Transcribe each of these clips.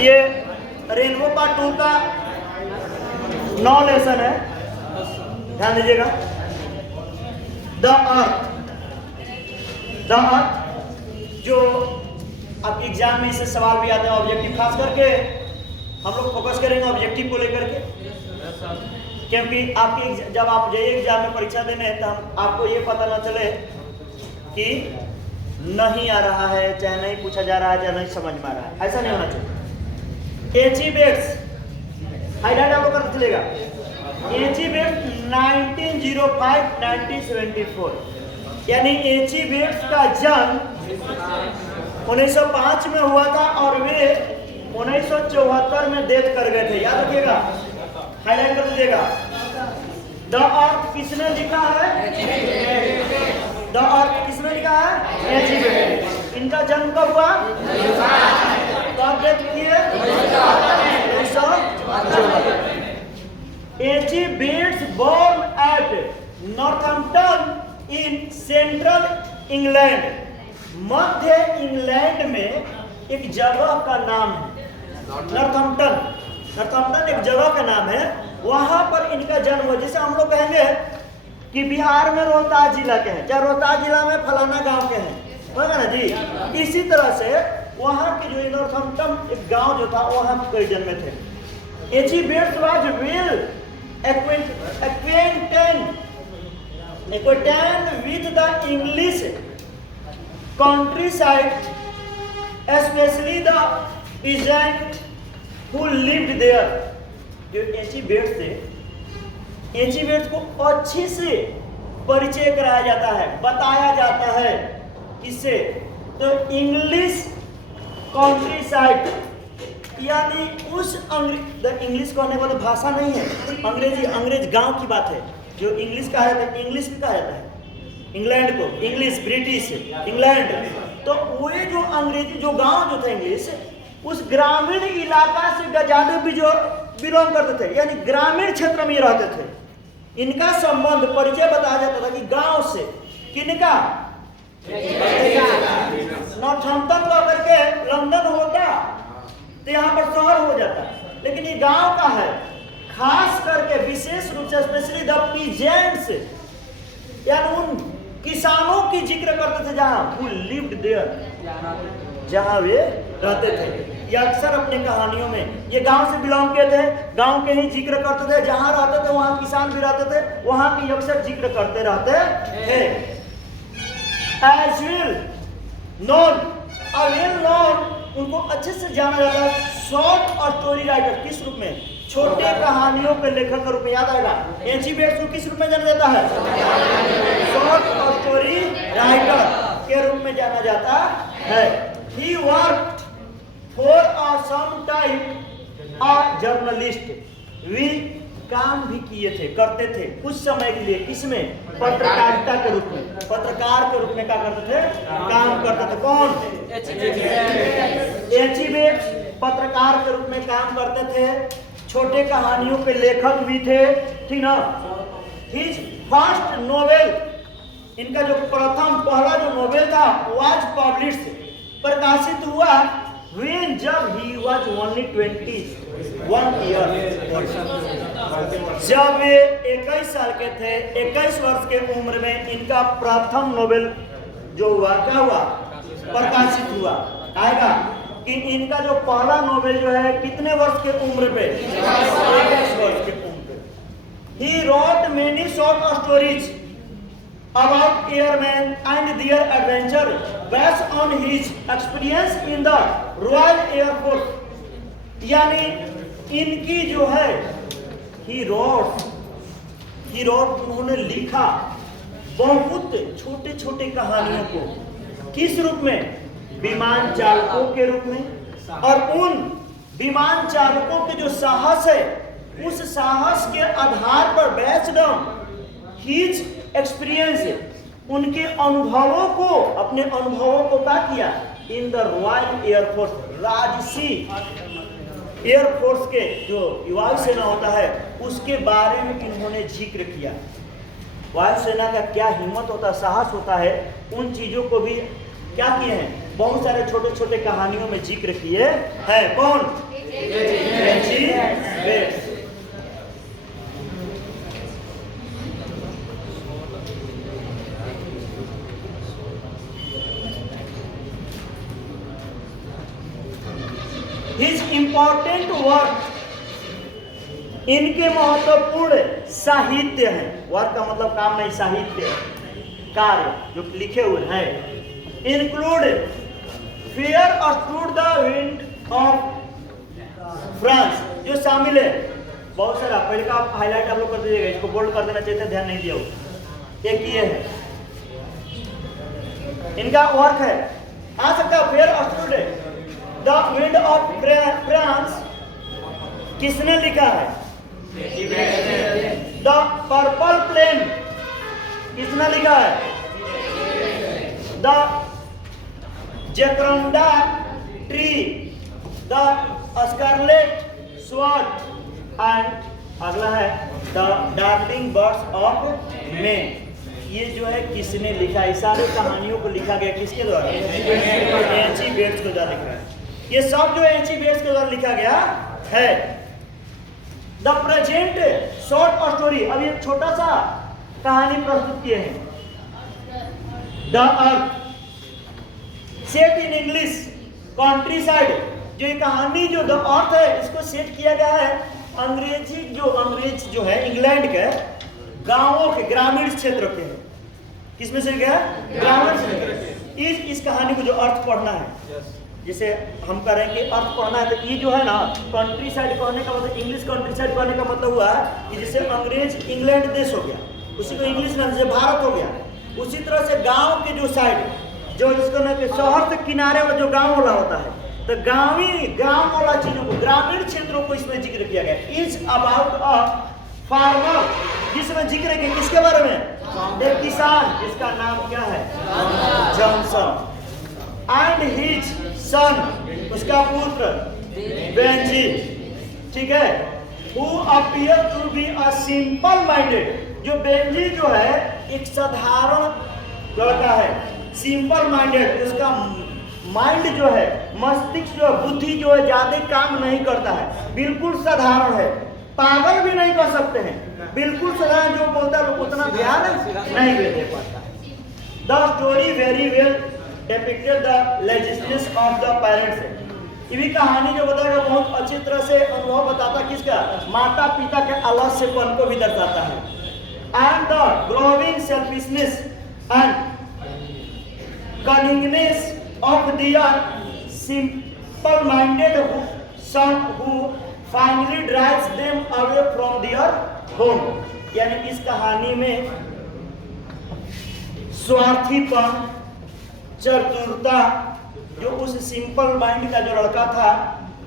ये rainbow part 2 का 9 lesson है, ध्यान दीजिएगा। द अर्थ जो आपके एग्जाम में इससे सवाल भी आते हैं, ऑब्जेक्टिव, खास करके हम लोग फोकस करेंगे ऑब्जेक्टिव को लेकर के, क्योंकि आपके जब आप जाइए एग्जाम में परीक्षा देने तो आपको ये पता ना चले कि नहीं आ रहा है, चाहे नहीं पूछा जा रहा है, चाहे नहीं समझ में आ रहा है, ऐसा नहीं होना चाहिए। एचईबेट्स हाईलाइट आपको करना चलेगा। एचईबेट्स 1905-1974, यानी एचईबेट्स का जन्म 1905 में हुआ था और वे 1974 में डेथ कर गए थे, याद रखिएगा, हाईलाइट कर दीजिएगा। द अर्थ किसने लिखा है? द अर्थ किसने लिखा है? एचईबेट्स। इनका जन्म कब हुआ? कब डेथ किए? 1974। एचईबेट्स born at Northampton in Central England, Madhya England में एक जगह का नाम है नॉर्थम्पटन। नॉर्थम्पटन एक जगह का नाम है, वहां पर इनका जन्म हुआ। जैसे हम लोग कहेंगे कि बिहार में रोहतास जिला के हैं, चाहे रोहतास जिला में फलाना गांव के हैं, होगा ना जी। इसी तरह से वहां के जो नॉर्थम्पटन एक गांव जो था, वहां कई जन्मे थे। H E Bates was well acquainted with the English countryside, especially the peasants who lived there। जो एचईबेट्स थे, एचईबेट्स को अच्छे से परिचय कराया जाता है, बताया जाता है। किससे? तो इंग्लिश काउंट्रीसाइड, यानी उस इंग्लिश कहने वाला भाषा नहीं है, अंग्रेज गांव की बात है। जो इंग्लिश कहा जाता है, इंग्लिश भी कहा जाता है इंग्लैंड को, इंग्लिश, ब्रिटिश, इंग्लैंड। तो वे जो अंग्रेजी जो गांव जो था इंग्लिश, उस ग्रामीण इलाका से गजादे भी जो बिलोंग करते थे, यानी ग्रामीण क्षेत्र में रहते थे। इनका संबंध, परिचय बताया जाता था कि गांव से, किनका? नॉर्थम्पटन को करके लंदन होता तो यहाँ पर शहर हो जाता, लेकिन ये गांव का है। खास करके विशेष रूप से स्पेशली द पीजेंट्स, यानी उन किसानों की जिक्र करते थे जहां who lived there, जहां वे रहते थे। ये अक्सर अपने कहानियों में ये गांव से बिलोंग किए थे, गांव के ही जिक्र करते थे। जहां रहते थे वहां किसान भी रहते थे, वहां की अक्सर जिक्र करते रहते थे। As well known, उनको अच्छे से जाना जाता है शॉर्ट स्टोरी राइटर। किस रूप में? छोटे कहानियों के लेखक के रूप में, याद आएगा। एचईबेट्स को किस रूप में जाना जाता है? शॉर्ट स्टोरी राइटर के रूप में जाना जाता है। He worked for some time a journalist, वे काम भी किए थे, करते थे कुछ समय के लिए। किसमें? पत्रकारिता के रूप में, पत्रकार के रूप में क्या करते थे? काम करते थे। कौन? एचईबेट्स पत्रकार के रूप में काम करते थे, छोटे कहानियों के लेखक भी थे, ठीक ना। हिज फर्स्ट नोवेल, इनका जो पहला जो नोवेल था, वाज पब्लिश्ड, प्रकाशित हुआ when जब he was only 21 years, जब वे 21 साल के थे, 21 वर्ष के उम्र में इनका प्रथम नोवेल जो हुआ, क्या हुआ? प्रकाशित हुआ। आएगा कि इनका जो पहला नोवेल जो है कितने वर्ष के उम्र पे? 21 वर्ष के उम्र पे। He wrote many short stories about airmen and their adventure based on his experience in the Royal Air Force, यानी इनकी जो है he wrote, उन्होंने लिखा बहुत छोटे छोटे कहानियों को। किस रूप में? विमान चालकों के रूप में। और उन विमान चालकों के जो साहस है, उस साहस के आधार पर बेस्ड ऑन हिज एक्सपीरियंस, उनके अनुभवों को, अपने अनुभवों को क्या किया? इन द रॉयल एयरफोर्स, राजसी एयरफोर्स के जो वायुसेना होता है, उसके बारे में इन्होंने जिक्र किया। वायुसेना का क्या हिम्मत होता है, साहस होता है, उन चीजों को भी क्या किए हैं? बहुत सारे छोटे छोटे कहानियों में जिक्र किए हैं। कौन? H G. Wells. His important work, इनके महत्वपूर्ण साहित्य है। वर्क का मतलब काम नहीं, साहित्य कार्य जो लिखे हुए हैं। Include fair of the wind of France, जो शामिल है बहुत सारा। पहले का हाईलाइट आप लोग कर दीजिएगा, इसको बोल्ड कर देना चाहिए, ध्यान नहीं दिया हो। एक ये है इनका वर्क है, आ सकता है fair of the wind of France किसने लिखा है? द पर्पल प्लेन किसने लिखा है? The jacaranda tree, the scarlet sword and अगला है the darling birds of May. ये जो है किसने लिखा है? सारे कहानियों को लिखा गया किसके द्वारा? एच.जी. वेल्स के द्वारा लिखा है। ये सब जो एच.जी. वेल्स के द्वारा लिखा गया है। द प्रेजेंट शॉर्ट स्टोरी, अब ये छोटा सा कहानी प्रस्तुत किए हैं। The earth set in English country side, जो ये कहानी जो द अर्थ है इसको सेट किया गया है अंग्रेज जो है इंग्लैंड के गांवों के ग्रामीण क्षेत्र के हैं। किसमें से गया? ग्रामीण क्षेत्र। इस कहानी को जो अर्थ पढ़ना है, जैसे हम कह रहे हैं कि अर्थ पढ़ना है, तो ये जो है ना कंट्री साइड कहने का मतलब, इंग्लिश कंट्री साइड कहने का मतलब हुआ कि जैसे अंग्रेज इंग्लैंड देश हो गया, उसी को इंग्लिश नाम से भारत हो गया। उसी तरह से गांव के जो साइड, जो जिसको ना शहर से किनारे वाला जो गांव वाला होता है, तो गांव वाला चीजों को, ग्रामीण क्षेत्रों को इसमें जिक्र किया गया। इज अबाउट अ फार्मर, जिसमें जिक्र है किसके बारे में? एक किसान जिसका नाम क्या है? जॉनसन। एंड हिज सन, उसका पुत्र बेंजी, ठीक है, who appear to be a simple minded, जो बेंजी जो है एक साधारण लड़का है, सिंपल माइंडेड, उसका माइंड जो है, मस्तिष्क जो है, बुद्धि जो है ज्यादा काम नहीं करता है, बिल्कुल साधारण है, पागल भी नहीं कर सकते हैं, बिल्कुल साधारण, जो बोलता है उतना ध्यान नहीं दे पाता। The story very well depicted the legacies of the parents, ये भी कहानी जो बताएगा बहुत अच्छी तरह से अनुभव बताता किसका? माता पिता के आलस्यपन को भी दर्शाता है। And the growing selfishness and cunningness of their simple-minded son who finally drives them away from their home। यानी इस कहानी में स्वार्थीपन, चतुरता, जो उस सिंपल माइंड का जो लड़का था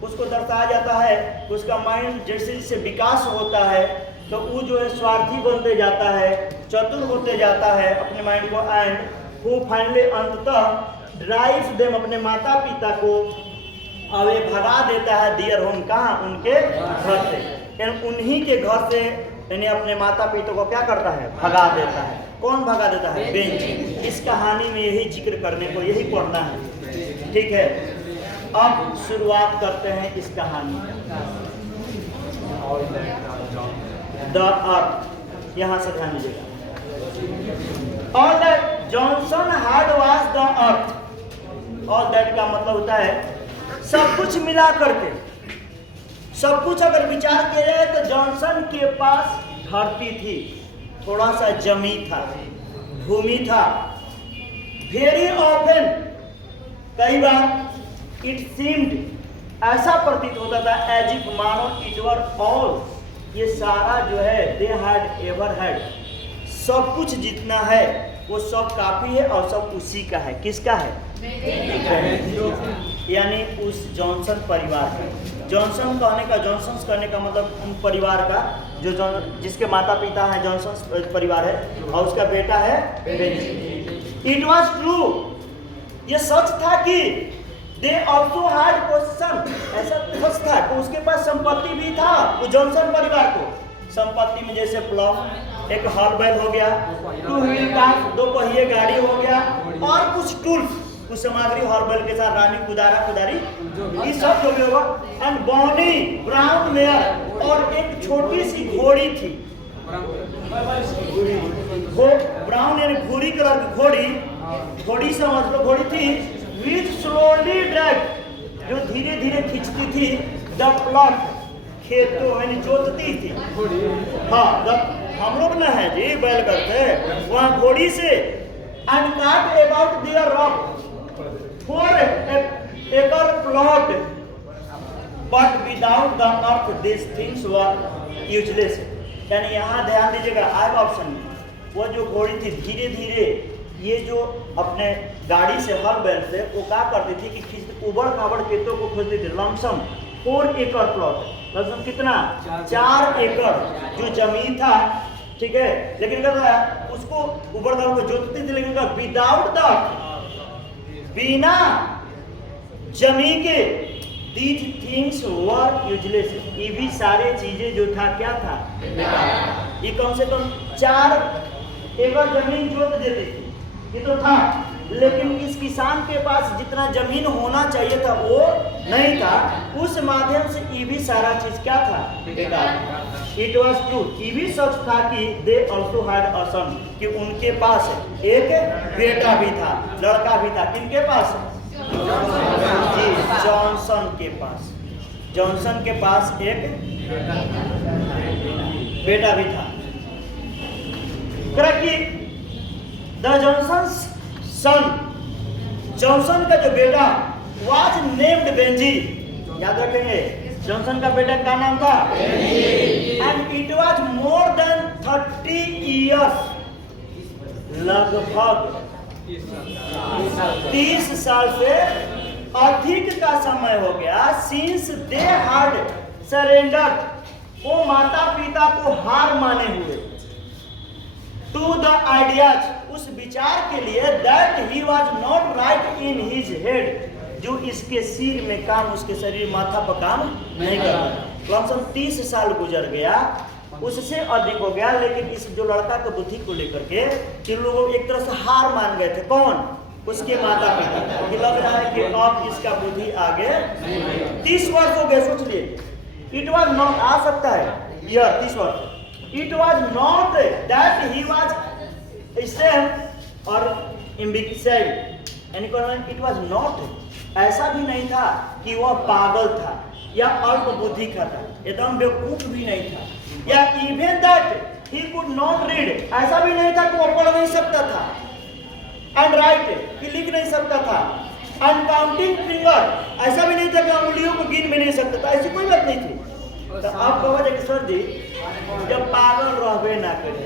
उसको दर्शाया जाता है। उसका माइंड जैसे जैसे विकास होता है तो वो जो है स्वार्थी बनते जाता है, चतुर होते जाता है अपने माइंड को। एंड who finally अंततः ड्राइव देम, अपने माता पिता को अवे भगा देता है दियर होम, कहाँ? उनके घर से, यानी उन्हीं के घर से, यानी अपने माता पिता को क्या करता है? भगा देता है। कौन भगा देता है? बेंजी। इस कहानी में यही जिक्र करने को, यही पढ़ना है, ठीक है। अब शुरुआत करते हैं इस कहानी का। द अर्थ, यहाँ से ध्यान दीजिएगा। All that Johnson had was the earth। All that का मतलब होता है सब कुछ मिला करके, सब कुछ अगर विचार किया जाए तो जॉनसन के पास धरती थी, थोड़ा सा जमीन था, भूमि था। वेरी ऑफन, कई बार इट सीम्ड, ऐसा प्रतीत होता था एज इफ मानो इट वर ऑल, ये सारा जो है दे हैड एवर हैड, सब कुछ जितना है वो सब काफी है और सब उसी का है। किसका है? यानी उस जॉनसन परिवार का। जॉनसन कहने का मतलब उन परिवार का जो जिसके माता पिता हैं, जॉनसन परिवार है और उसका बेटा है बेंजी। इट वॉज ट्रू, ये सच था कि दे ऑल्सो हैड पोजीशन, ऐसा सच था तो उसके पास संपत्ति भी था। वो जॉनसन परिवार को संपत्ति में जैसे प्लॉट, एक हॉल बैल हो गया, 2 व्हील कार, 2 पहिए गाड़ी हो गया, और कुछ टूल्स कुछ सामग्री हॉर्बल के साथ रानी कुदारा कुदारी ये सब जो भी होगा। एंड बॉनी ब्राउन मेयर और एक छोटी सी घोड़ी थी, वो ब्राउन यानी भूरी कलर की घोड़ी, घोड़ी समझ लो घोड़ी थी, विच स्लोली ड्रैग जो धीरे धीरे खींचती थी द प्लॉट खेतों यानी जोतती थी। हाँ हम लोग ना है जी बैल करते वहां घोड़ी से। And not about their rock 4 acre plot but without the earth these things were useless। यानी यहाँ ध्यान दीजिएगा आएगा ऑप्शन में, वो जो घोड़ी थी धीरे धीरे ये जो अपने गाड़ी से हल बैल से वो क्या करती थी कि उबड़ खाबड़ खेतों को खोजती थी। लमसम 4 acre प्लॉट, लमसम कितना 4 एकड़ जो जमीन था, ठीक है, लेकिन कर रहा है उसको उबड़ खाबड़ को जोतती थी, लेकिन विदाउट द बिना जमीन के these things were useless। ये भी सारे चीजें जो था क्या था, ये कम से कम 4 एकड़ जमीन जोत देती थी, ये तो था, लेकिन इस किसान के पास जितना जमीन होना चाहिए था वो नहीं था। उस माध्यम से ये भी सारा चीज क्या था, बेकार। इट वॉज ट्रू, ये भी सच था कि दे ऑल्सो हैड अ सन, कि उनके पास एक बेटा भी था, लड़का भी था। किनके पास, जी जॉनसन के पास, जॉनसन के पास एक बेटा भी था। कि द जॉनसन सन, जॉनसन का जो बेटा वाज नेम्ड बेंजी, याद रखेंगे जॉनसन का बेटा का नाम था and it was more than 30 years, लगभग 30 साल से अधिक का समय हो गया। सिंस दे हैड सरेंडर, वो माता पिता को हार माने हुए, टू द आइडियाज, उस विचार के लिए that he was not right in his head, जो इसके सिर में काम, उसके शरीर माथा पर काम नहीं कर रहा। लमसम 30 साल गुजर गया, उससे अधिक हो गया, लेकिन इस जो लड़का के बुद्धि को लेकर के इन लोगों एक तरह से हार मान गए थे। कौन, उसके माता पिता, क्योंकि लग रहा है कि अब इसका बुद्धि आगे 30 वर्ष हो गए, सोच लिए। इट वाज नॉट, आ सकता है यह 30 वर्ष, it was not that he was same और इम्बिक्साइड, यानी इट वाज नॉट, ऐसा भी नहीं था कि वह पागल था या अल्प बुद्धि का था, एकदम बेवकूफ भी नहीं था, या even that he could not read, ऐसा भी नहीं था कि वह पढ़ नहीं सकता था, एंड राइट, कि लिख नहीं सकता था, एंड काउंटिंग फिंगर, ऐसा भी नहीं था कि उंगलियों को गिन भी नहीं सकता था, ऐसी कोई बात नहीं थी। तो आप कहो कि सर जी जब पागल रहबे ना करे,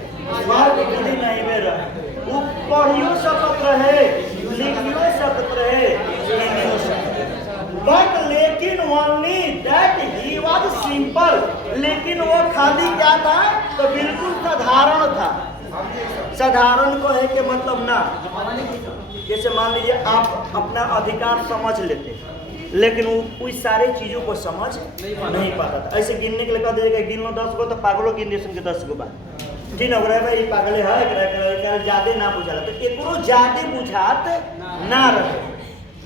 बुद्धि नहीं में रहे, वो पढ़ियो सकत रहे, लिखियो सकत रहे, गिनियो सकत, बट लेकिन only that he was simple, लेकिन वो खाली क्या था, तो बिल्कुल साधारण था। साधारण को है कि मतलब ना, जैसे मान लीजिए आप अपना अधिकार समझ लेते, लेकिन वो उस सारे चीजों को समझ नहीं पाता था। ऐसे गिनने के लिए कह देगा गिन लो 10 गो, तो पागलों गिन देशन के 10 गो बात जी न भाई, ये पागले है ज्यादा ना बुझा, तो एकरो ज्यादा बुझात ना रहे।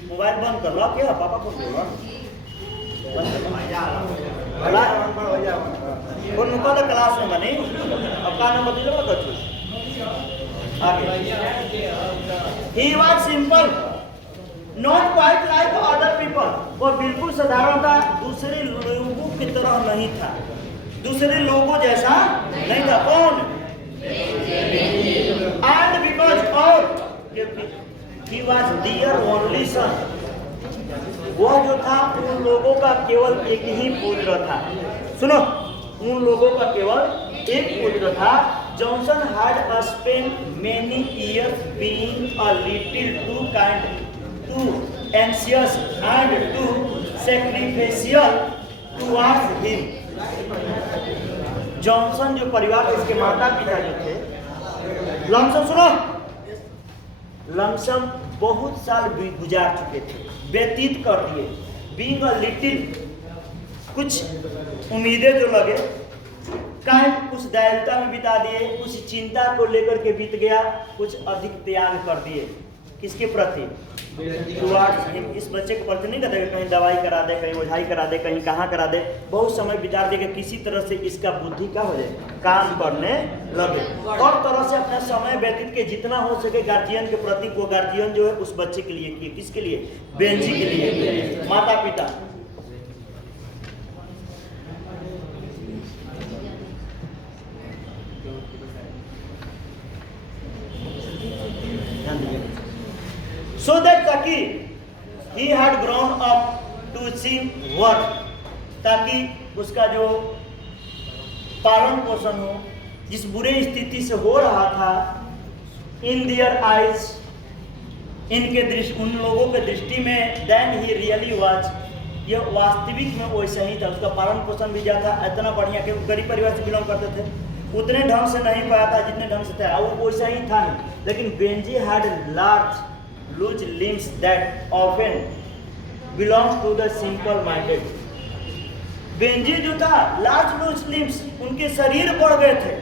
मोबाइल बंद कर लो, क्या पापा को बोलो कौन क्लास में बनी, अब का नाम बदल लो तो आगे। He was simple, not quite like other people, वो बिल्कुल साधारण था, दूसरे लोगों की तरह नहीं था, दूसरे लोगों जैसा नहीं था। कौन, एंड बिकॉज, और he was there only son, वह जो था उन लोगों का केवल एक ही पुत्र था। सुनो, उन लोगों का केवल एक पुत्र था। Johnson had spent many years being a little too kind, too anxious and too sacrificial towards him। Johnson जो परिवार, इसके माता पिता जो थे, लमसम सुनो, लमसम बहुत साल गुजार चुके थे, व्यतीत कर दिए, बीइंग अ लिटिल, कुछ उम्मीदें जो लगे, काइंड कुछ दयालुता में बिता दिए, कुछ चिंता को लेकर के बीत गया, कुछ अधिक त्याग कर दिए, किसके प्रति, इस बच्चे को प्रति नहीं करते कि कहीं दवाई करा दे, कहीं ओझाई करा दे, कहीं कहाँ करा दे, बहुत समय बिता देगा, किसी तरह से इसका बुद्धि क्या हो जाए, काम करने लगे। और तरह से अपना समय व्यतीत के जितना हो सके गार्जियन के प्रति, वो गार्जियन जो है उस बच्चे के लिए किए। किसके लिए? बेंजी के लिए, माता पिता। So that Taki, he had grown up to see work, ताकि उसका जो पालन पोषण हो, जिस बुरे स्थिति से हो रहा था, in their eyes, इनके दृष्टि, उन लोगों के दृष्टि में, then he really was, यह वास्तविक में वैसा ही था। उसका पालन पोषण भी ज्यादा था, इतना बढ़िया कि गरीब परिवार से बिलोंग करते थे, उतने ढंग से नहीं पाया था जितने ढंग से था, वो वैसा ही था। लेकिन Benji had large loose limbs that often belongs to the simple minded। Benji जो था, large loose limbs, उनके शरीर बढ़ गए थे,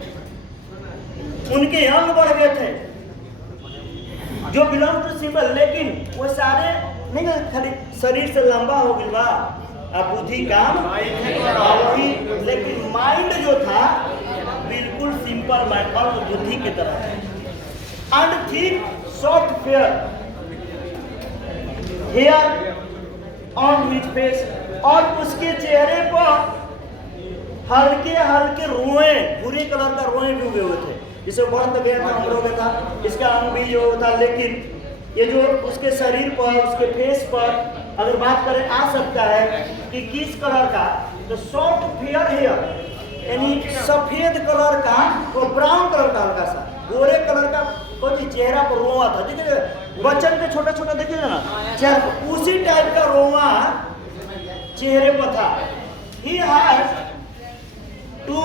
उनके अंग बढ़ गए थे जो बिलोंग टू सिंपल, लेकिन वो सारे नहीं, खाली शरीर से लंबा हो गया, अब बुद्धि काम वही, लेकिन माइंड जो था बिल्कुल सिंपल माइंड और बुद्धि की तरह था। And thick soft fair hair on his face, और उसके चेहरे पर हल्के हल्के रोए, भूरे कलर का रोए भी उगे हुए थे, जिसे बढ़ गया था, हम लोग था, इसका अंग भी जो था। लेकिन ये जो उसके शरीर पर, उसके फेस पर अगर बात करें आ सकता है कि किस कलर का, तो सॉफ्ट फेयर हेयर, यानी सफेद कलर का, वो ब्राउन कलर का हल्का सा, गोरे कलर का कोई चेहरा पर रोआ था। देखिए बच्चन पे छोटा छोटा देखिए ना चेहरा पर, उसी टाइप का रोआ चेहरे पर था। He has to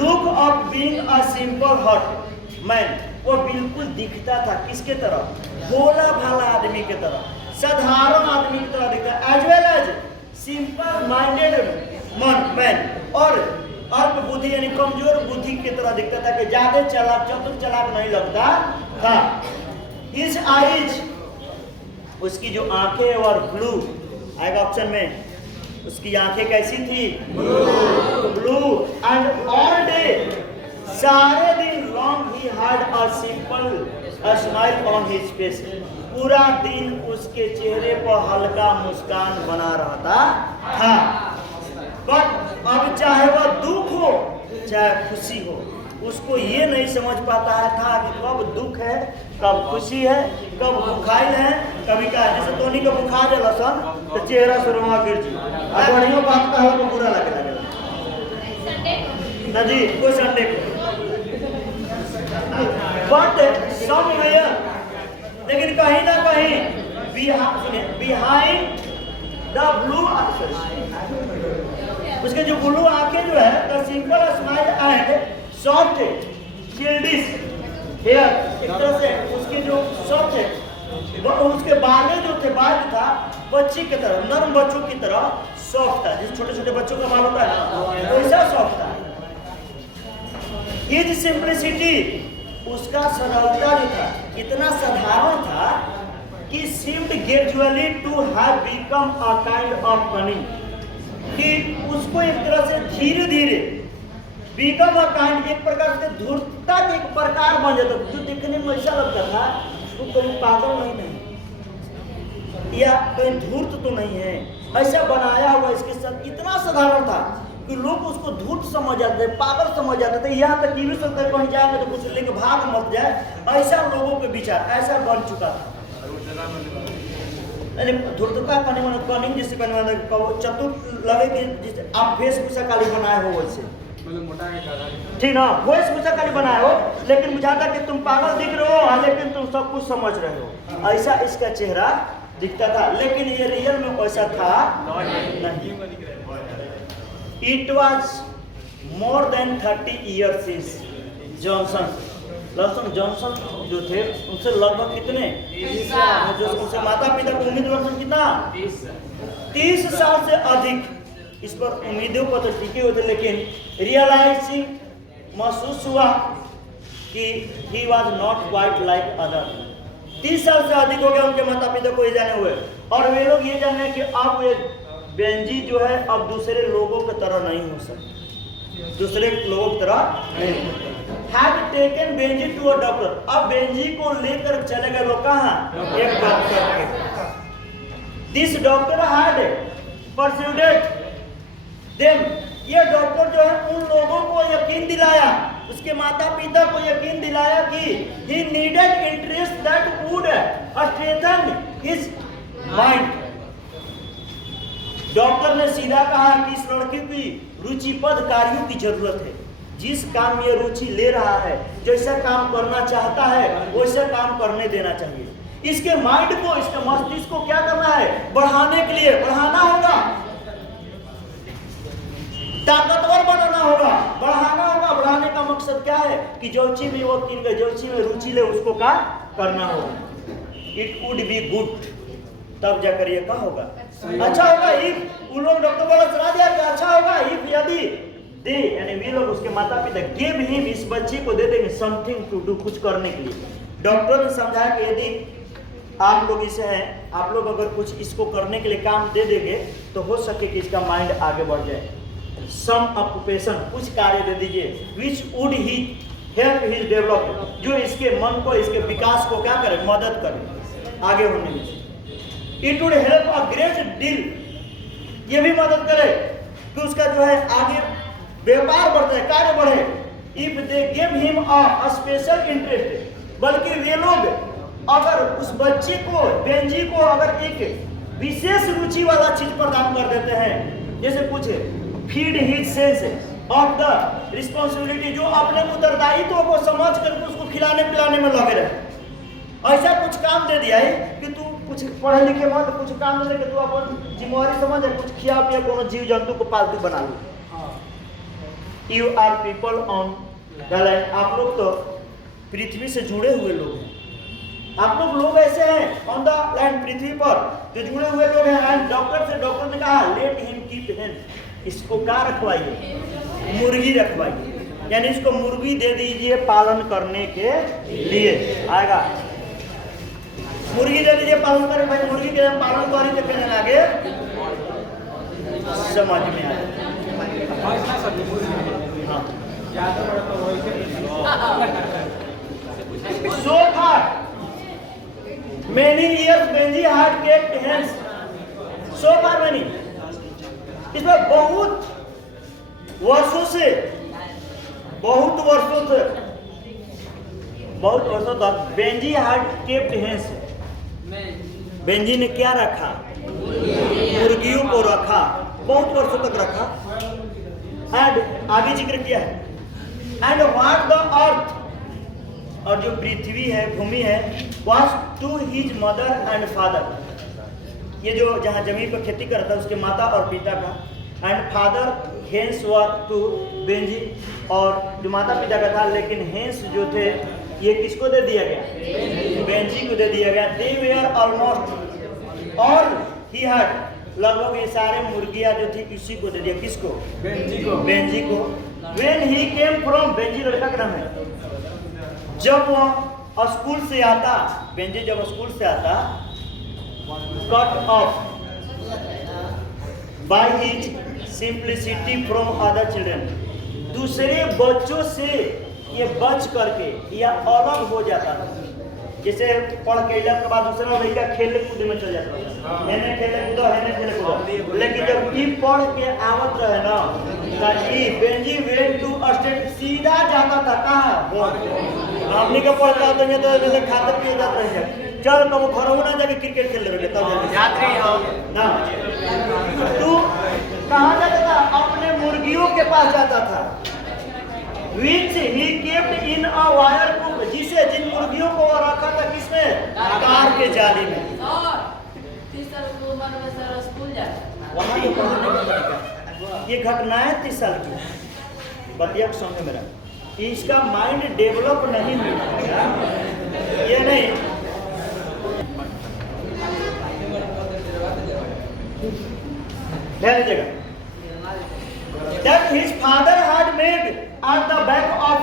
look of being a simple heart man, वो बिल्कुल दिखता था किसके तरह, भोला भाला आदमी के तरह, साधारण आदमी की तरह दिखता, as well as simple minded man, और अल्प बुद्धि यानी कमजोर बुद्धि की तरह दिखता था, कि ज्यादा चालाक, चतुर चालाक नहीं लगता था। His eyes, उसकी जो आंखें और ब्लू आएगा ऑप्शन में, उसकी आंखें कैसी थी, ब्लू, एंड ऑल डे, सारे दिन long he had a simple smile on his face, पूरा दिन उसके चेहरे पर हल्का मुस्कान बना रहता था। बट अब चाहे वह दुख हो चाहे खुशी हो, उसको ये नहीं समझ पाता है था कि कब दुख है, कब खुशी है, कब बुखार है, कभी का, जैसे धोनी का बुखार है लसन तो चेहरा से रोमा गिर जी, बढ़िया बात का है तो बुरा लगे ना जी, कोई संडे को, बट समवेयर, लेकिन कहीं ना कहीं बिहाइंड द ब्लू उसके जो ब्लू आंखें जो है, the simple smile and soft childish hair, एक तरह से उसके जो सॉफ्ट है, उसके बालें जो थे, बाल था बच्ची की तरह, नरम बच्चों की तरह सॉफ्ट था, जिस छोटे छोटे बच्चों का बाल होता है ना वैसा सॉफ्ट था। हिज सिंपलिसिटी, उसका सरलता जो था इतना साधारण था कि seemed gradually to have become a kind of cunning, कि उसको एक तरह से धीरे धीरे बिकम अ काइंड, एक प्रकार से धूर्तता के एक प्रकार बन जाता, जो देखने में ऐसा लगता था वो कहीं पागल नहीं या कहीं धूर्त तो नहीं है, ऐसा बनाया हुआ इसके साथ इतना साधारण था कि लोग उसको धूर्त समझ जाते थे, पागल समझ जाते थे, यहाँ तक भी सकते कहीं जाएंगे तो कुछ लेके भाग मत जाए, ऐसा लोगों के विचार ऐसा बन चुका था। धूर्तता करने वाला कनिंग जिससे करने वाला चतुर लगे कि जिसे आप वेशभूषा काली बनाए हो वैसे, ठीक ना, वेशभूषा काली बनाए हो, लेकिन बुझाता कि तुम पागल दिख रहे हो लेकिन तुम सब कुछ समझ रहे हो, ऐसा इसका चेहरा दिखता था। लेकिन ये रियल में वैसा था नहीं। It was more than 30 years since Johnson जो थे उनसे लगभग कितने, जो उनसे माता पिता को उम्मीद वर्षन कितना, 30 साल से अधिक इस पर उम्मीदों पर तो टिके हुए थे, लेकिन रियलाइजिंग महसूस हुआ कि he was not quite like other, 30 साल से अधिक हो गया उनके माता पिता को ये जाने हुए, और वे लोग ये जाने कि अब ये बेंजी जो है अब दूसरे लोगों की तरह नहीं हो सकते, दूसरे लोगों की तरह नहीं। Had taken Benjy to a doctor, अब बेंजी को लेकर चले गए लोग कहाँ, एक डॉक्टर के। This doctor had persuaded them, ये डॉक्टर जो है उन लोगों को यकीन दिलाया, उसके माता पिता को यकीन दिलाया कि he needed interest that would strengthen his mind। Doctor ने सीधा कहा कि इस लड़के की रुचिपद कार्यों की जरूरत है, जिस काम में रुचि ले रहा है, जैसा काम करना चाहता है वैसा काम करने देना चाहिए। इसके माइंड को, इसके मस्तिष्क को क्या करना है, बढ़ाने के लिए बढ़ाना होगा, ताकतवर बनाना होगा, बढ़ाना होगा। बढ़ाने का मकसद क्या है कि जो चीज में वो जो चीज में रुचि ले उसको क्या करना होगा। इट वुड बी गुड, तब जाकर ये क्या होगा, अच्छा होगा। इफ उन लोग डॉक्टर वाला सलाह दिया कि अच्छा होगा, इफ यदि दे यानी वे लोग उसके माता पिता गिव हिम, इस बच्चे को दे देंगे समथिंग टू डू, कुछ करने के लिए। डॉक्टर ने समझाया कि यदि आप लोग इसे हैं, आप लोग अगर कुछ इसको करने के लिए काम दे देंगे तो हो सके कि इसका माइंड आगे बढ़ जाए। सम ऑक्यूपेशन, कुछ कार्य दे दीजिए which would he help his development, जो इसके मन को, इसके विकास को क्या करे, मदद करे आगे होने में। It would help a great deal, ये भी मदद करे कि उसका जो है आगे व्यापार बढ़ता है, कार्य बढ़े। If they give him a special interest, बल्कि वे लोग अगर उस बच्चे को, बेंजी को अगर एक विशेष रुचि वाला चीज प्रदान कर देते हैं, जैसे कुछ feed his sense of the responsibility, जो अपने उत्तरदायित्व को समझ कर उसको खिलाने पिलाने में लगे रहे। ऐसा कुछ काम दे दिया है कि तू कुछ पढ़े लिखे मत, कुछ काम दे कि तू अपन जिम्मेवारी समझ, कुछ खिया पिया कोनो जीव जंतु को पालतू बना लो। You are people on the land, आप लोग तो पृथ्वी से जुड़े हुए लोग हैं, आप लोग ऐसे हैं ऑन द लैंड, पृथ्वी पर जो जुड़े हुए लोग हैं। एंड डॉक्टर ने कहा लेट हिम कीप हिम, इसको क्या रखवाइए, मुर्गी रखवाइए, यानी इसको मुर्गी दे दीजिए पालन करने के लिए। आएगा मुर्गी दे दीजिए पालन करें, भाई मुर्गी के पालन करी तो कहने लगे समझ में आए। So far, many years Benji had kept hens. So far many, इसमें बहुत वर्षों तक Benji had kept hens। Benji ने क्या रखा, मुर्गियों को रखा, बहुत वर्षों तक रखा। एंड आगे जिक्र किया है, एंड व्हाट द अर्थ, और जो पृथ्वी है, भूमि है, was to his mother and father, ये जो जहाँ जमीन पर खेती करता है उसके माता और पिता का। And father hens was to Benjy, और जो माता पिता का था, लेकिन हेंस जो थे ये किसको दे दिया गया, बेंजी को दे दिया गया। They were almost all he had, लगभग ये सारे मुर्गियां जो थी इसी को दे दिया, किसको, बेंजी को। When he came from, Benji लड़का का नाम है, जब वह स्कूल से आता, बेंजी जब स्कूल से आता, cut off by his simplicity from other children, दूसरे बच्चों से ये बच करके या अलग हो जाता था। जैसे पढ़ के के बाद दूसरा लड़का खेलने कूदने में चल जाता था, हेने खेले कूदो, हेने खेले कूदो। लेकिन जब ई पढ़ के आवत रहे ना, तो ई बेंजी वेंट टू स्टेट, सीधा जाता था कहाँ, हमनी का पढ़ता तो ये तो जैसे खाते पिए जाते रहे, चल कब घरों ना जाके क्रिकेट खेल रहे तब यात्री हो ना। तू कहाँ जाता था, अपने मुर्गियों के पास जाता था। Which he kept in a wire coop, जिसे जिन मुर्गियों को रखा था किसमें, कार के जाली में। वहाँ तो कहाँ, ये घटना है 30 साल की, बतिया को समझ मेरा, इसका माइंड डेवलप नहीं हुआ, ये नहीं। ध्यान दीजिएगा, that his father had made at the back of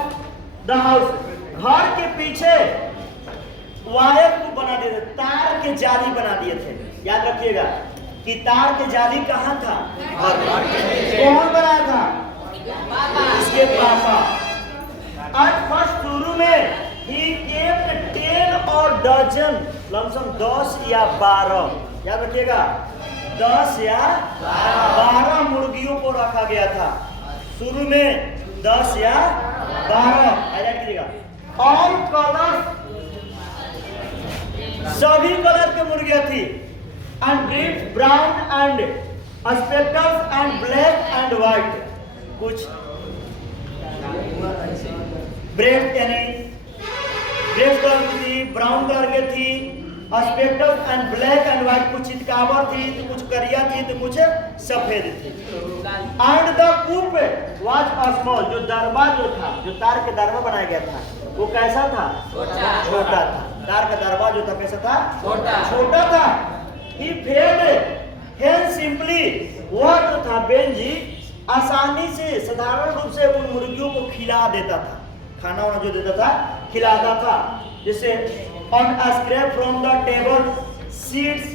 the house, घर के पीछे वायर को बना दिए थे, तार के जाली बना दिए थे। याद रखिएगा कि तार के जाली कहाँ था? कौन बनाया था? इसके पापा। आज फर्स्ट शुरू में ही केप्ट 10 और डजन, लमसम 10 या 12, याद रखिएगा 10 या 12 मुर्गियों को रखा गया था शुरू में, 10 या 12। याद कीजिएगा ऑल कलर, सभी कलर की मुर्गियां थी, and breed brown and spectres and black and white. कुछ ब्रेड यानी ब्रेड कलर की थी, ब्राउन कलर की थी, spectres and black and white. कुछ चितकावर थी तो कुछ करिया थी तो कुछ सफेद थी। And the coop was small, जो दरबा जो था, जो तार के दरबा बनाया गया था वो कैसा था? छोटा था। तार का दरबा जो था कैसा था? छोटा था। ही फेड हेन सिंपली, वह जो था बेंजी आसानी से साधारण रूप से उन मुर्गियों को खिला देता था, खाना वाना जो देता था खिलाता था। जैसे on scrap from the table, seeds,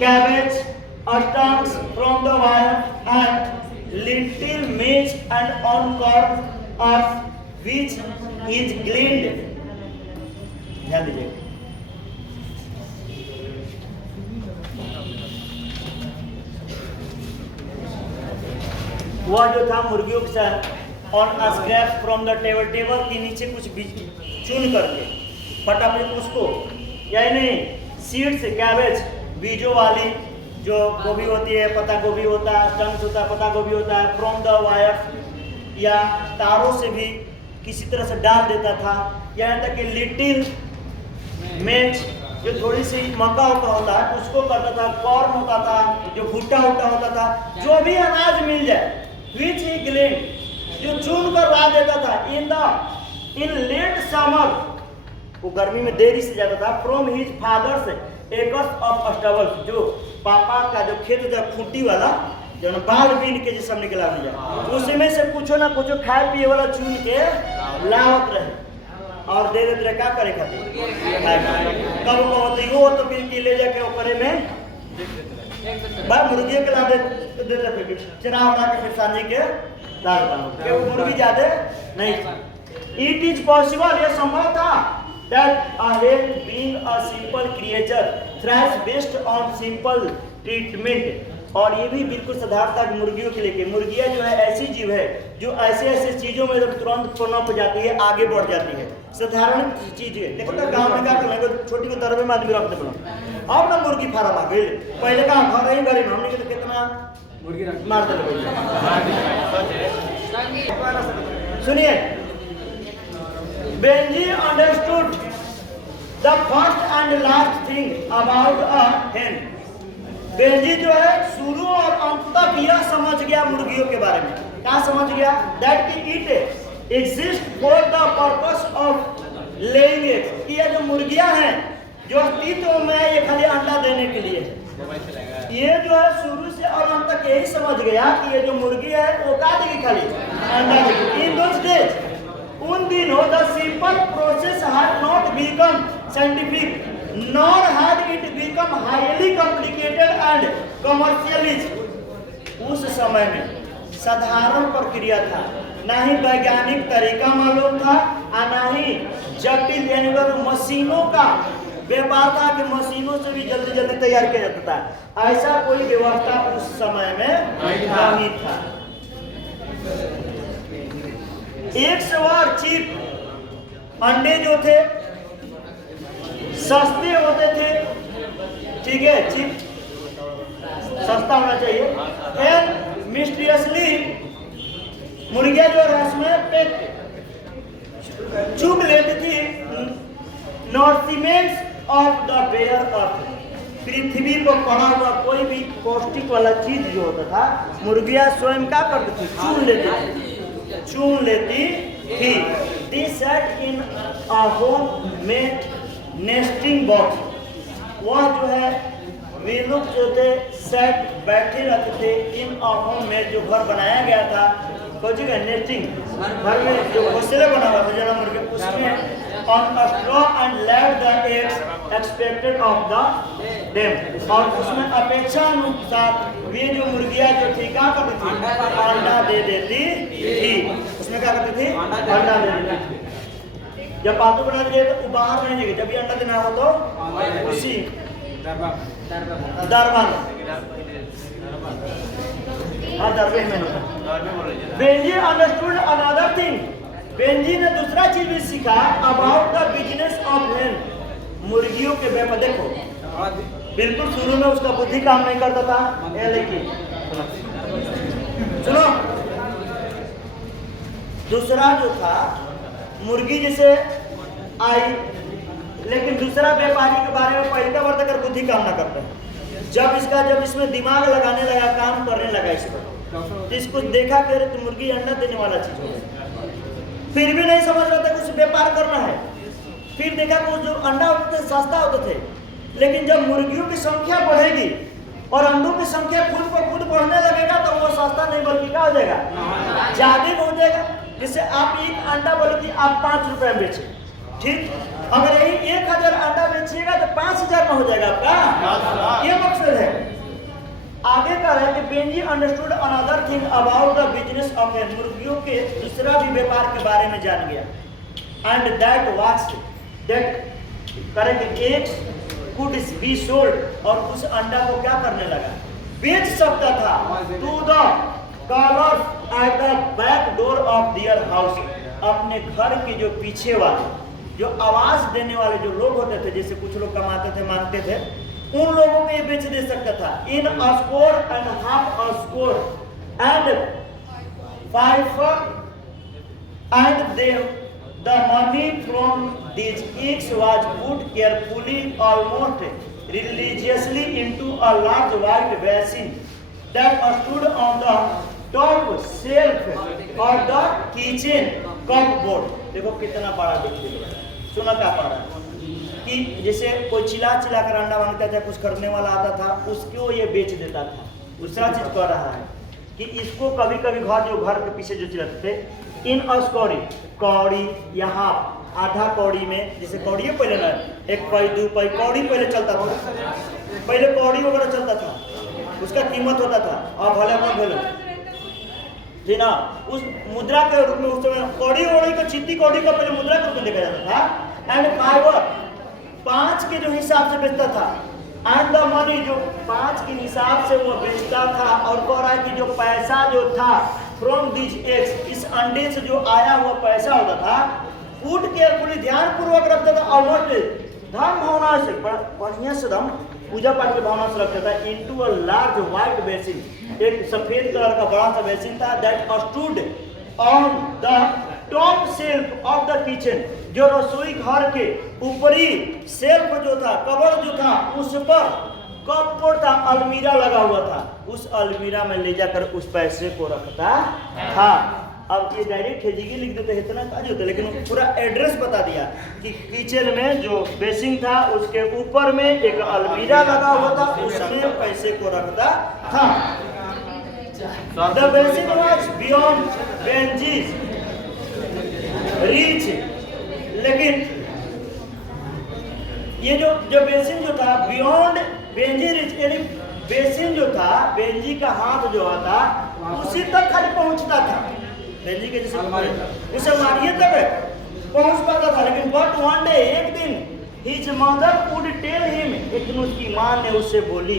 cabbage, stumps from the wire and little maize and on corn earth which is gleaned. ध्यान दीजिए, वह जो था मुर्गियों के साथ on scrap from the table, table के नीचे कुछ चुन करके फटाफट उसको, यानी सीड्स, कैबेज बीजों वाली जो गोभी होती है, पत्ता गोभी होता है, स्टम्स होता है, पत्ता गोभी होता है, फ्रॉम द वायर या तारों से भी किसी तरह से डाल देता था। यहाँ तक कि लिटिल मेज जो थोड़ी सी मक्का होता है उसको करता था, कॉर्न होता था जो भुट्टा होता था, जो भी अनाज मिल जाए which he gleaned, जो चुन कर ला देता था। इन लेट समर, वो गर्मी में देरी से जाता था, from his father's acres of stubbles, जो पापा का जो खेत था खूंटी वाला, जो ना बाल बीन के जिसम निकला मिल जाए, उसमें से कुछो ना कुछो खाए पिए वाला चुन के लावत रहे और दे देते रहे। क्या करे खातिर? कब तो वो तो बिल्कुल ले जाके ओकरे में मुर्गियों के ला देते थे, चरा उड़ा के फिर सानी के डाल देते, वो मुर्गी ज्यादा नहीं थी। इट इज पॉसिबल, ये संभव था, that a hen being a simple creature thrives based on simple treatment। और ये भी बिल्कुल साधारण था मुर्गियों के लिए। मुर्गियां जो है ऐसी जीव है जो ऐसे ऐसे चीजों में तुरंत पनप जाती है, आगे बढ़ जाती है, साधारण चीज है। देखो ना गांव में क्या कर, छोटी को दरबे में आदमी रखते बना, अब ना मुर्गी फार्म आ गई। पहले कहा घर ही घरे में हमने तो कितना मुर्गी मार देते। सुनिए, Benji understood the first and last thing about a हेन। बेंजी जो है शुरू और अंत तक यह समझ गया मुर्गियों के बारे में। क्या समझ गया? दैट कि it exist for the purpose of laying eggs. ये जो मुर्गियां हैं जो अस्तित्व में, ये खाली अंडा देने के लिए है। ये जो है शुरू से और अंत तक यही समझ गया कि ये जो मुर्गी है वो क्या देगी? खाली अंडा देगी। इन दोस डेज, उन दिनों the simple process had not become scientific nor had it become highly complicated and commercialized। उस समय में साधारण प्रक्रिया था, ना ही वैज्ञानिक तरीका मालूम था और ना ही जटिल यानी मशीनों का व्यापार था कि मशीनों से भी जल्दी जल्दी तैयार किया जाता था। ऐसा कोई व्यवस्था उस समय में नहीं था। एक सवार चीप अंडे जो थे सस्ते होते थे, ठीक है, चीप सस्ता होना चाहिए। एंड मिस्टीरियसली मुर्गियां जो रस में पेट चुग लेती थी नॉर्थिमेंट्स ऑफ द बेयर अर्थ। पृथ्वी पर पड़ा हुआ कोई भी पौष्टिक वाला चीज जो होता था, मुर्गियां स्वयं क्या करती थी? चुन लेती थी। This set in a home made nesting box. वह जो है वे लोग जो थे सेट बैठे रहते थे इन होम में, जो घर बनाया गया था, कोई जगह नेस्टिंग, घर में जो घोंसले बना हुआ था जना मुर्गे, उसमें on a straw and laid the eggs expected of the them। और उसमें अपेक्षा अनुसार ये जो मुर्गियां जो थी क्या करती थी, अंडा दे देती थी। उसमें क्या करती थी, अंडा दे देती थी। जब पालतू बना दिए तो बाहर नहीं जाएगी, जब भी अंडा देना हो तो उसी दरबार दरबे में होता। Benji understood another thing, Benji ने दूसरा चीज भी सीखा अबाउट द बिजनेस ऑफ हेन, मुर्गियों के व्यापार। देखो बिल्कुल शुरू में उसका बुद्धि काम नहीं करता था, ये लेकिन सुनो, दूसरा जो था मुर्गी जैसे आई, लेकिन दूसरा व्यापारी के बारे में पहले वर्त कर बुद्धि काम ना करता है। जब इसमें दिमाग लगाने लगा, काम करने लगा इसको, इसको देखा कि तो मुर्गी अंडा देने वाला चीज हो गया, फिर भी नहीं समझ रहा था कुछ व्यापार करना है। फिर देखा कि जो अंडा होते थे सस्ता होते थे, लेकिन जब मुर्गियों की संख्या बढ़ेगी और अंडों की संख्या खुद पर खुद बढ़ने लगेगा तो वो सस्ता नहीं बल्कि क्या हो जाएगा, ज्यादा हो जाएगा। जैसे आप एक अंडा बोले कि आप 5 रुपए में बेचे, ठीक, अगर यही 1000 अंडा बेचिएगा तो 5000 में हो जाएगा आपका, ये मकसद है। आगे का है कि Benjy understood another thing about the business of hen, मुर्गियों के दूसरा भी व्यापार के बारे में जान गया। And that was that correct eggs could be sold, और उस अंडा को क्या करने लगा, बेच सकता था to the callers at the back door of their house, अपने घर के जो पीछे वाले जो आवाज देने वाले जो लोग होते थे, जैसे कुछ लोग कमाते थे मांगते थे, उन लोगों को ये बेच दे सकता था। In a score and half a score and 5 and they the money from these eggs was put carefully, almost religiously, into a large white basin that stood on the top shelf or the kitchen cupboard। देखो कितना बड़ा देखिए, सुना क्या पड़ा कि जैसे कोई चिल्ला कर अंडा मांगता था, कुछ खरीदने वाला आता था, उसको ये बेच देता था। दूसरा चीज कह रहा है कि इसको कभी कभी घर के पीछे जो चिल्लाते थे, इन अस्कौड़ी कौड़ी, यहाँ आधा कौड़ी में, जैसे कौड़ी पहले ना 1 पाई 2 पाई कौड़ी पहले चलता था, पहले कौड़ी वगैरह चलता था, उसका कीमत होता था। और भले अपना भेलो जी ना, उस मुद्रा के रूप में उस समय कौड़ी को चित्ती कौड़ी का पहले मुद्रा के रूप में देखा जाता था। एंड फाइवर 5 के जो हिसाब से बेचता था, एंड द मनी जो 5 के हिसाब से वो बेचता था। और कह रहा है कि जो पैसा जो था फ्रॉम दिस एग्स, इस अंडे से जो आया हुआ पैसा होता था, फूड केयरफुली ध्यान पूर्वक रखता था, ऑलमोस्ट धर्म भावना से बढ़िया से धर्म पूजा पाठ की भावना से रखता था। Into a large white basin, एक सफेद कलर का बड़ा सा बेसिन था, that stood on the top self of the kitchen, जो रसोई घर के ऊपरी सेल्फ जो था, कबर्ड जो था, उस पर कपबोर्ड था, अलमीरा लगा हुआ था, उस अलमीरा में ले जाकर उस पैसे को रखता था। अब ये डायरेक्ट हेजिगी लिख देते इतना काज होता, लेकिन पूरा एड्रेस बता दिया कि किचन में जो बेसिन था उसके ऊपर में एक अलमीरा लगा हुआ था, उसमें पैसे को रखता था। The basin was beyond Benji's reach, लेकिन ये जो बेसिन जो था बियॉन्ड बेंजी रिच, यानी बेसिन जो था बेंजी का हाथ जो आता उसी तक खाली पहुंचता था, बेंजी के जैसे उस अलमारी तक पहुंच पाता था। लेकिन बट वन डे, एक दिन, his mother would tell him, एक दिन उसकी मां ने उससे बोली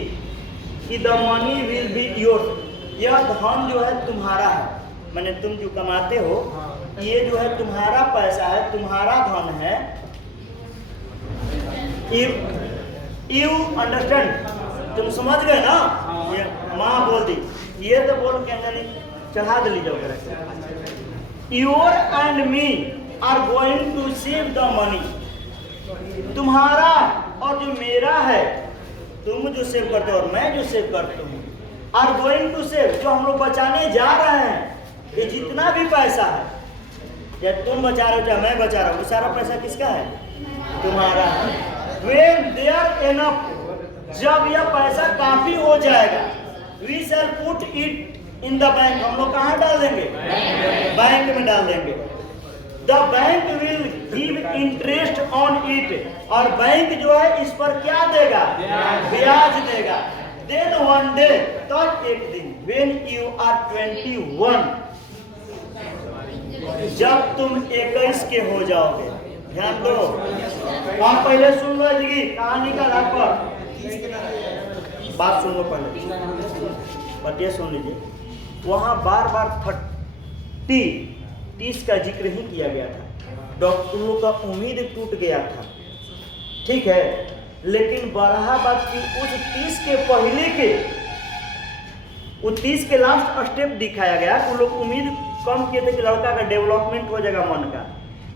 कि the money will be your, यह धन जो है तुम्हारा है, माने तुम जो कमाते हो ये जो है तुम्हारा पैसा है, तुम्हारा धन है। यू अंडरस्टैंड, तुम समझ गए ना? ये माँ बोल दी, ये तो बोल के चढ़ा दे लीजिए। Your and me are going to save the money, तुम्हारा और जो मेरा है, तुम जो सेव करते हो और मैं जो सेव करता हूँ, आर गोइंग टू सेव, जो हम लोग बचाने जा रहे हैं, ये जितना भी पैसा है, या तुम बचा रहे हो चाहे मैं बचा रहा हूँ, वो सारा पैसा किसका है? तुम्हारा है। When they are enough, जब यह पैसा काफी हो जाएगा, we shall put it in the bank, हम लोग कहाँ डाल देंगे? बैंक में डाल देंगे। The bank will give interest on it, और बैंक जो है इस पर क्या देगा, ब्याज देगा। देन वन डे, तब एक दिन, व्हेन यू आर 21, जब तुम 21 के हो जाओगे। ध्यान दो, आप पहले सुन लो जी कहानी का लगभग बात सुन लो पहले, बटिया सुन लीजिए। वहां बार बार 30 का जिक्र ही किया गया था। डॉक्टरों का उम्मीद टूट गया था, ठीक है, लेकिन बरहा बात की उस 30 के पहले के, उस 30 के लास्ट स्टेप दिखाया गया। वो लोग उम्मीद कम किए थे कि लड़का का डेवलपमेंट हो जाएगा मन का,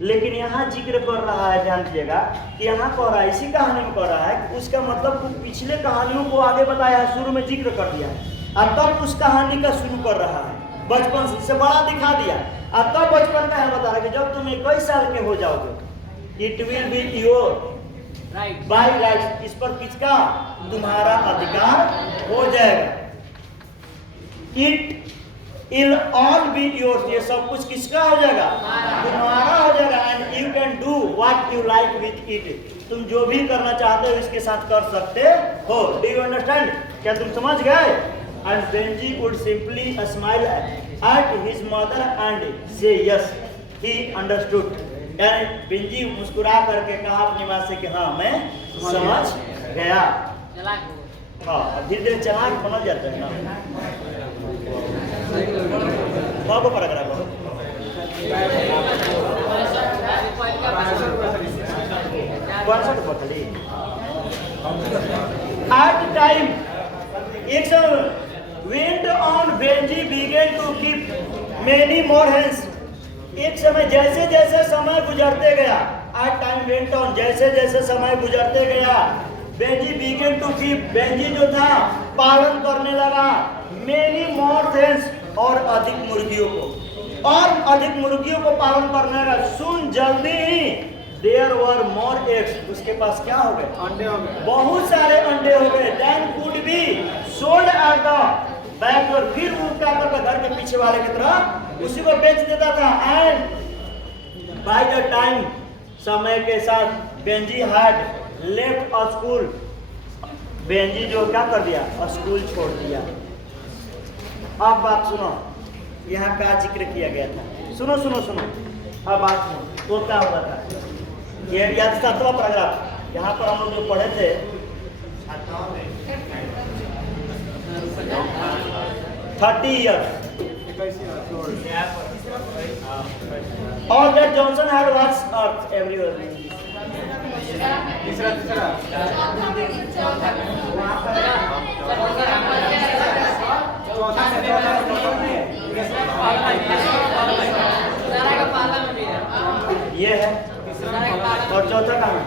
लेकिन यहाँ जिक्र कर रहा है, ध्यान दीजिएगा कि यहाँ कह रहा है, इसी कहानी में कह रहा है कि उसका मतलब पिछले कहानियों को आगे बताया है, शुरू में जिक्र कर दिया है, और तब उस कहानी का शुरू कर रहा है, बचपन से बड़ा दिखा दिया, और तब बचपन का है बता रहा है कि जब तुम 21 साल के हो जाओगे, it will be your by right, इस पर किसका, तुम्हारा अधिकार हो जाएगा। It'll all be yours, ये सब कुछ किसका हो जाएगा, तुम्हारा हो जाएगा। And you can do what you like with it, तुम जो भी करना चाहते हो इसके साथ कर सकते हो। डू यू अंडरस्टैंड, क्या तुम समझ गए? And Benji would simply smile at his mother and से यस ही अंडरस्टूड, यानी बेंजी मुस्कुरा करके कहा अपनी माँ से कि हाँ मैं समझ गया। हाँ, धीरे धीरे चालाक बन जाता है ना। बाबू पैराग्राफ एट टाइम एक समय went on Benji began to keep many more hens, एक समय जैसे जैसे समय गुजरते गया, एट टाइम went on, जैसे जैसे समय गुजरते गया, Benji began to keep, Benji जो था पालन करने लगा, many more hens, और अधिक मुर्गियों को, और अधिक मुर्गियों को पालन करने लगा। सुन जल्दी ही there were more eggs, उसके पास क्या हो गए, अंडे हो गए, बहुत सारे अंडे हो गए। then could be sold at the back, और फिर वो क्या करता, घर के पीछे वाले की तरह उसी को बेच देता था। and by the time, समय के साथ Benji had left a school, Benji जो क्या कर दिया, स्कूल छोड़ दिया। अब बात सुनो, यहाँ का जिक्र किया गया था, सुनो सुनो सुनो, अब बात सुनो, वो क्या हुआ था, ये याद 7वां पैराग्राफ, यहाँ पर हम लोग जो पढ़े थे 30 years, और that Johnson had watched earth everywhere, ये है, और चौथा कहाँ है?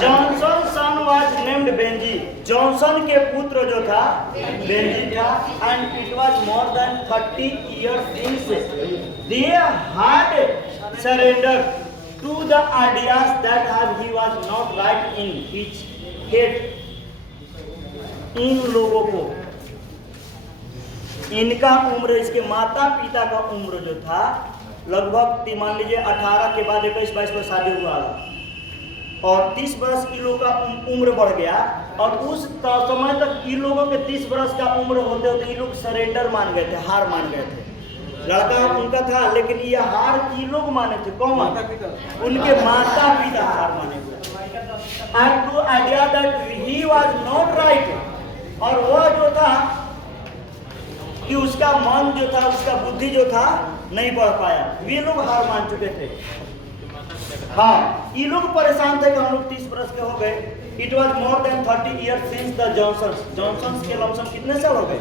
Johnson son was named Benjy, Johnson के पुत्र जो था बेंजी था। And it was more than 30 years since they had surrendered to the ideas that he was not right in his head, इन लोगों को, इनका उम्र, इसके माता पिता का उम्र जो था लगभग मान लीजिए 18 के बाद 21-22 पर शादी हुआ, और 30 बरस इन लोगों का उम्र बढ़ गया, और उस समय तक इन लोगों के 30 बरस का उम्र होते होते इन लोग सरेंडर मान गए थे, हार मान गए थे। लड़का उनका था, लेकिन ये हार ये लोग माने थे, कौन? उनके माता पिता हार माने हुए। And to idea that he was not right, और वह जो था कि उसका मन जो था, उसका बुद्धि जो था नहीं बढ़ पाया, वे लोग हार मान चुके थे। हाँ, ये लोग परेशान थे कि हम लोग 30 बरस के हो गए। It was more than 30 years since the Johnson के लमसम कितने साल हो गए?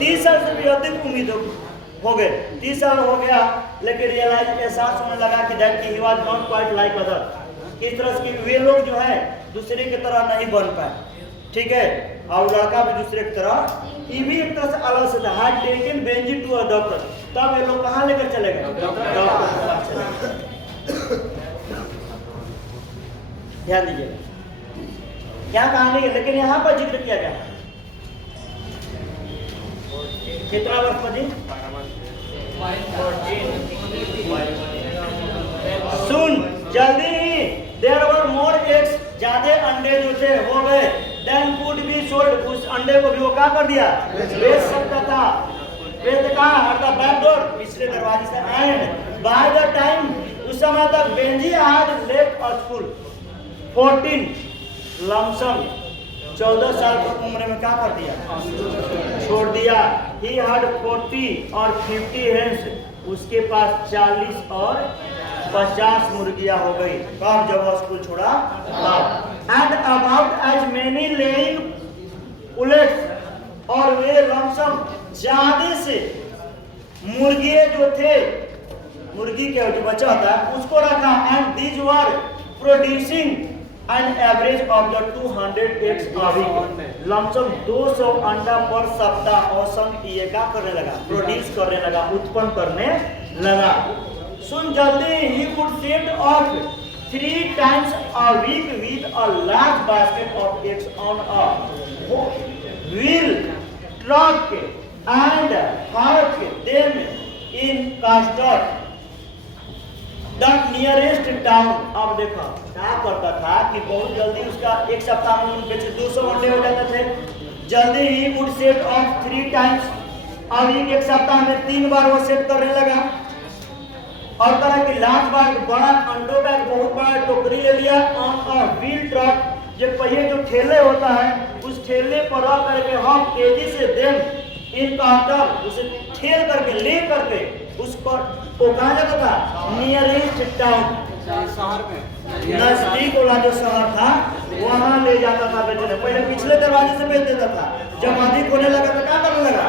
30 साल से भी अधिक उम्मीद हो गए, 30 साल हो गया, लेकिन रियलाइज एहसास होने लगा कि that he was not quite like other, इस तरह से वे लोग जो है दूसरे की तरह नहीं बन पाए, ठीक है, और लड़का भी दूसरे की तरह, ये भी एक तरह से अलग से था। had taken Benjy to a doctor, तब ये लोग कहाँ लेकर चले गए? डॉक्टर के पास चले गए। ध्यान दीजिए क्या कहानी है, लेकिन यहाँ पर जिक्र किया गया कितना वर्ष बची? सुन जल्दी ही देयर वर मोर एग्स, ज्यादा अंडे जो थे हो गए, देन कुड बी सोल्ड, उस अंडे को भी वो क्या कर दिया? बेच सकता था। बेच कहाँ? हट द बैक डोर, पिछले दरवाजे से। एंड बाय द टाइम, उस समय तक Benji had left school 14 lump sum, 14 साल की उम्र में क्या कर दिया? छोड़ दिया। ही हैड 40 और 50 हेन्स, उसके पास 40 और 50 मुर्गियां हो गई। कब? जब वो स्कूल छोड़ा तब। And about as many laying pullets, और वे लमसम ज्यादा से मुर्गिए जो थे, मुर्गी के जो बच्चा होता है उसको रखा। And these were producing an average of the 200 eggs a week, lump sum 200 अंडा पर सप्ताह औसम ये क्या करने लगा? प्रोड्यूस करने लगा, उत्पन्न करने लगा। सुन जल्दी, he would set of 3 times a week with a large basket of eggs on a wheel truck and park them in Castort, the nearest town। अब देखो क्या करता था कि बहुत जल्दी उसका एक सप्ताह में उन 200 अंडे हो जाते थे। जल्दी he would set of 3 times a week, एक सप्ताह में 3 बार वो सेट करने लगा। और तरह की लाख बार बड़ा अंडों का एक बहुत बड़ा टोकरी ले लिया, ऑन अ व्हील ट्रक, जो पहिए जो ठेले होता है उस ठेले पर रख करके हम तेजी से देम इन काउंटर, उसे ठेल करके ले करके उस पर वो कहाँ जाता था? नियरेस्ट टाउन, शहर में नजदीक वाला जो शहर था वहाँ ले जाता था बेचने। पहले पिछले दरवाजे से बेच देता था, जब अधिक होने लगा तो क्या करने लगा?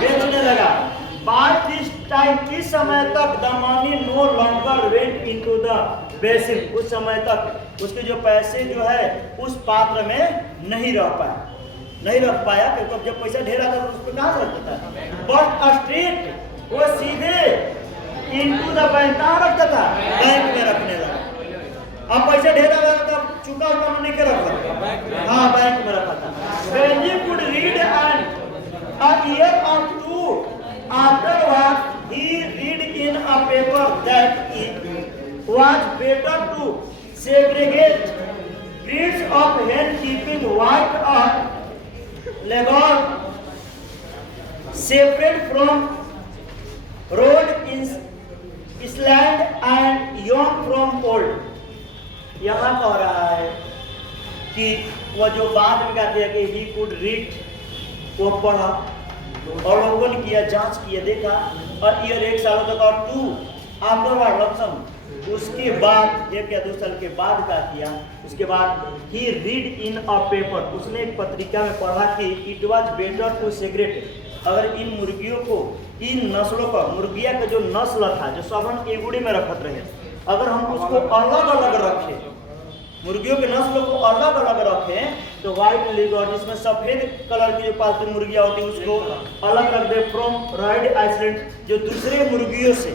बेचने लगा। By this time, इस समय तक the money no longer went into the basin, उस समय तक उसके जो पैसे जो है उस पात्र में नहीं रह पाया, क्योंकि जब पैसा ढेर आता तो उसको कहाँ से रखता था? But straight, वो सीधे into the बैंक, कहाँ रखता था? बैंक में रखने लगा। अब पैसा ढेर आ गया तब चुका हुआ नहीं के रखा, हाँ बैंक में रखा था। When he could read and a year or two afterwards, he read in a paper that it was better to segregate breeds of hen keeping white or Leghorn separate from road island and young from old। यहाँ कह रहा है कि वो जो बाद में कहते हैं कि he could read, वो पढ़ा और अवलोकन किया, जांच किया, देखा, और ईयर 1 सालों तक, और 2 आफ्टरवर्ड लमसम, उसके बाद 1 या 2 साल के बाद क्या किया? उसके बाद ही रीड इन अ पेपर, उसने एक पत्रिका में पढ़ा कि इट वाज बेटर टू सेग्रेट, अगर इन मुर्गियों को, इन नस्लों का, मुर्गिया का जो नस्ल था जो सब हम एगुड़ी में रखते रहे, अगर हम उसको अलग अलग रखें, मुर्गियों के नस्ल को अलग अलग रखें, तो व्हाइट लेघोर्न, जिसमें सफेद कलर की जो पालतू मुर्गियां होती है उसको अलग रख दे फ्रॉम रेड आइसलैंड, जो दूसरे मुर्गियों से,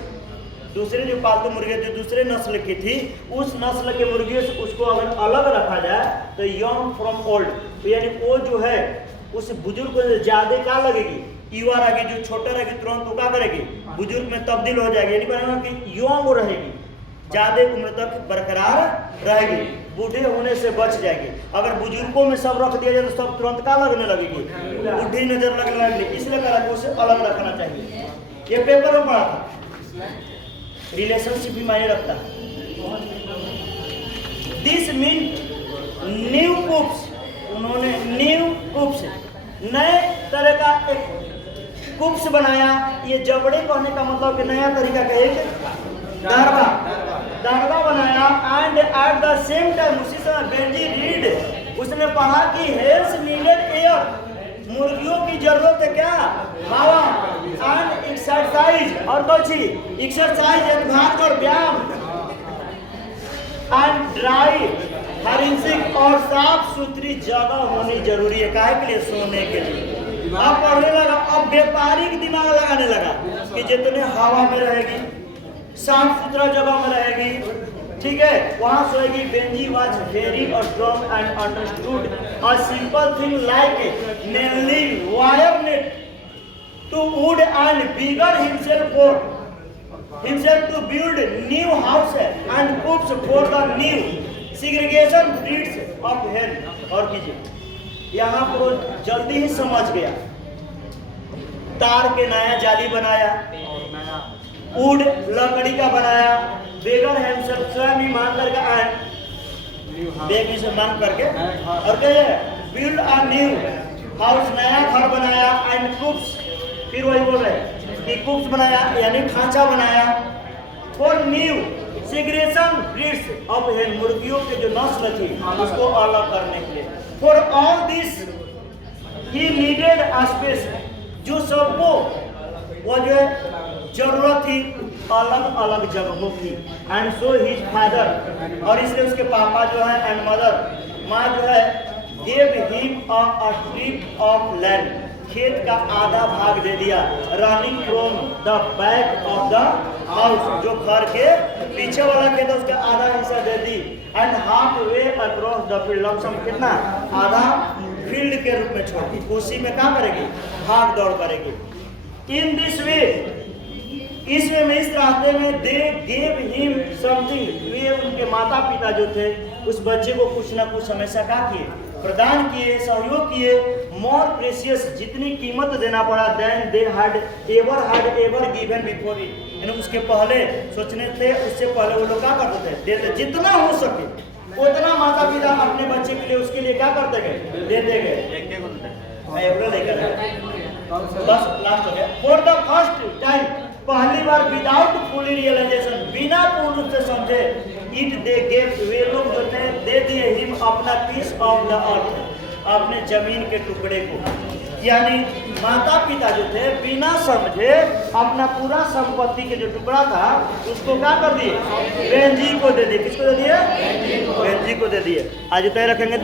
दूसरे जो पालतू मुर्गियां जो दूसरे नस्ल की थी उस नस्ल के मुर्गियों से उसको अगर अलग रखा जाए तो यंग फ्रॉम ओल्ड, तो यानी वो जो है उस बुजुर्ग को ज्यादा क्या लगेगी? युवा रहेगी, जो छोटा रहेगी तुरंत वो क्या करेगी? बुजुर्ग में तब्दील हो जाएगी, यानी बनेगा कि यंग रहेगी, ज्यादा उम्र तक बरकरार रहेगी, बूढ़े होने से बच जाएगी। अगर बुजुर्गों में सब रख दिया जाए तो सब तुरंत क्या लगने लगेगी? बूढ़ी नजर लगने लगेगी, इसलिए कहा कि उसे अलग रखना चाहिए। ये पेपर में पढ़ा था, रिलेशनशिप भी मायने रखता है। दिस मीन न्यू कुप्स, उन्होंने न्यू कुप्स, नए तरह का एक कुप्स बनाया। ये जबड़े कहने का मतलब कि नया तरीका का एक दारवा बनाया। And at the same time उसी समय बेंजी रीड, उसने पढ़ा कि हेल्थ नीडेड एयर, मुर्गियों की जरूरत है क्या? हवा। एंड एक्सरसाइज, और कौन सी? एक्सरसाइज, भाग और व्यायाम। एंड ड्राई हरिंसिक, और साफ सुथरी जगह होनी जरूरी है, काहे के लिए? सोने के लिए। अब पढ़ने लगा, अब व्यापारिक दिमाग लगाने लगा कि जितने हवा में रहेगी, साफ सुथरा जगह में रहेगी, ठीक है, वहां सोएगी। Benjy was very strong and understood a simple thing like nailing wire net to wood and bigger himself to build new houses and cooks for the new segregation breeds of hell. और कीजिए, यहाँ पर वो जल्दी ही समझ गया, तार के नया जाली बनाया, वुड लकड़ी का बनाया, बेगर हिमसेल्फ स्वयं ही मान करके आए, बेबी से मान करके, और क्या है, बिल्ड अ न्यू हाउस, नया घर बनाया, एंड कुक्स, फिर वही बोल रहे कि कुक्स बनाया यानी खांचा बनाया, for new segregation breeds of हेन, मुर्गियों के जो नस्ल थी उसको अलग करने के लिए, for all this he needed space, जो सबको वो जो है जरूरत थी अलग अलग जगहों की, एंड सो हिज फादर, और इसलिए उसके पापा जो है एंड मदर, माँ जो है, gave him a strip of land, खेत का आधा भाग दे दिया, running from the back of the house, जो घर के पीछे वाला खेत है उसका आधा हिस्सा दे दी, and half way across the field, lump sum कितना, आधा फील्ड के रूप में छोड़ दी, उसी में क्या करेगी, भाग दौड़ करेगी। इन दिस वे, इस वे में, इस रास्ते में, दे गेव हिम समथिंग, वे उनके माता पिता जो थे उस बच्चे को कुछ ना कुछ हमेशा क्या किए, प्रदान किए, सहयोग किए, मोर प्रेशियस, जितनी कीमत देना पड़ा, then they had ever given before it, यानी उसके पहले सोचने थे, उससे पहले वो लोग क्या करते थे, देते, जितना हो सके उतना माता पिता अपने बच्चे के लिए, उसके लिए क्या करते गए, देते गए। बस लास्ट हो गया। फॉर द फर्स्ट टाइम, पहली बार, विदाउट फुली रियलाइजेशन, बिना पूर्ण रूप से समझे, इट दे गेव, वे लोग जो थे दे दिए हिम अपना पीस ऑफ द अर्थ, अपने जमीन के टुकड़े को, यानी माता पिता जो थे बिना समझे अपना पूरा संपत्ति के जो टुकड़ा था उसको क्या कर दिए, बहन जी को दे दिए। किसको दे दिए, बहन जी को दे दिए। आज तय रखेंगे।